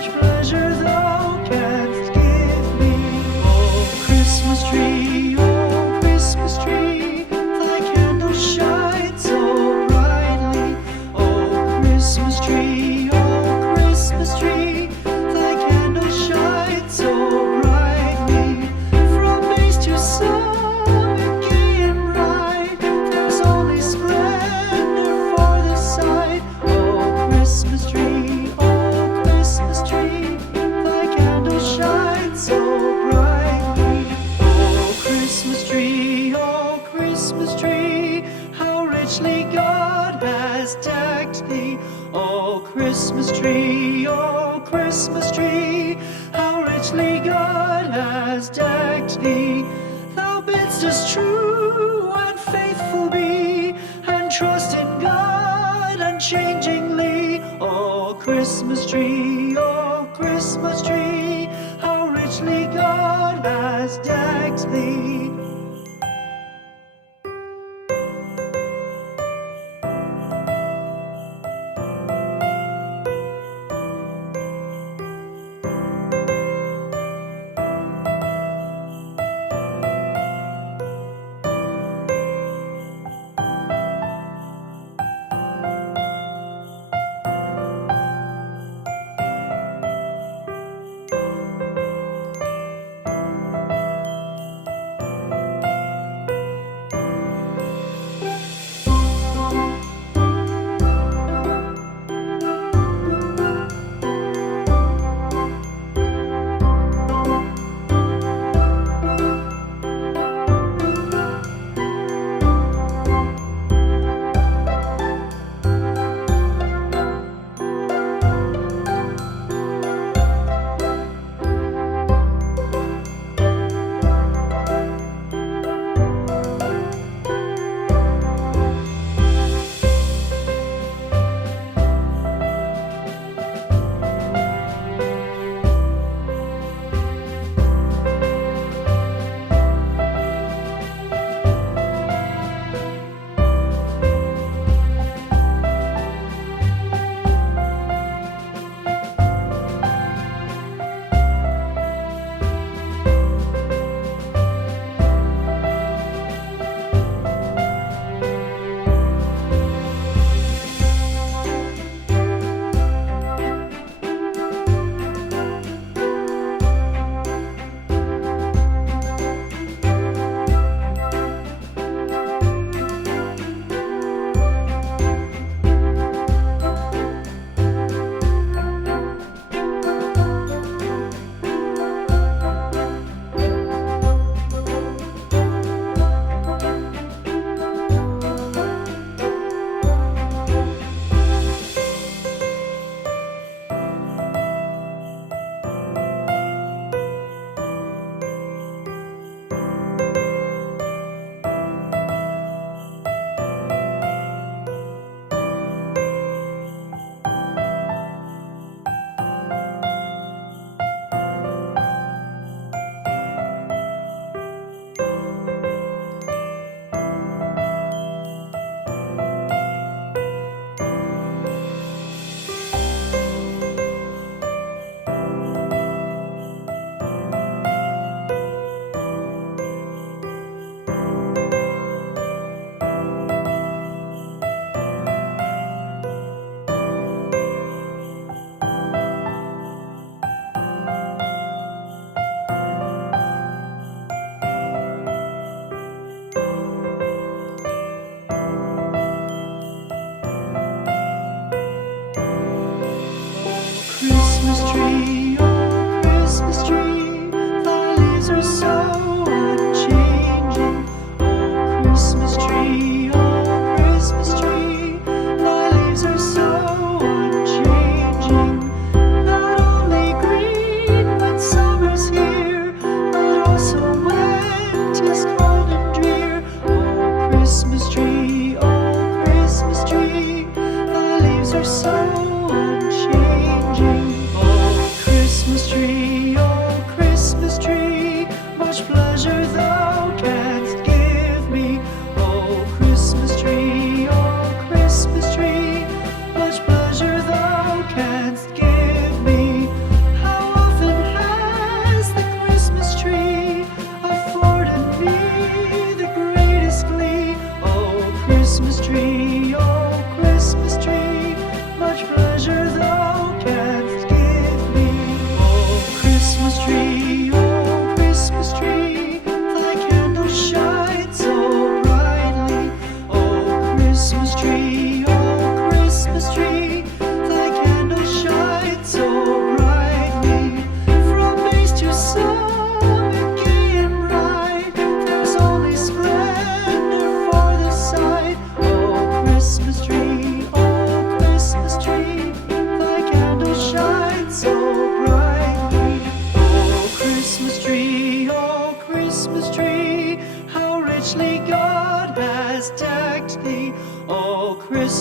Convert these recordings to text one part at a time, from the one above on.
much pleasure thou canst give me. Oh Christmas tree, thy candles shine so brightly. Oh Christmas tree, thy candles shine so brightly. From base to summit, gay and bright, there's only splendor for the sight. Oh Christmas tree, thy candles shine so brightly. Oh Christmas tree, how richly God has decked thee. Oh Christmas tree, how richly God has decked thee. Thou bidst us true and faithful be, and trust in God unchangingly. Oh Christmas tree, how richly God has decked thee.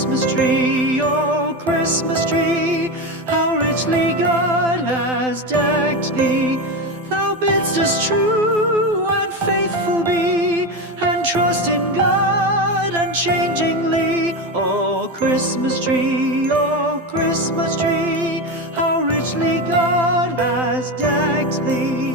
Christmas tree, oh Christmas tree, how richly God has decked thee. Thou bidst us true and faithful be, and trust in God unchangingly. Oh Christmas tree, how richly God has decked thee.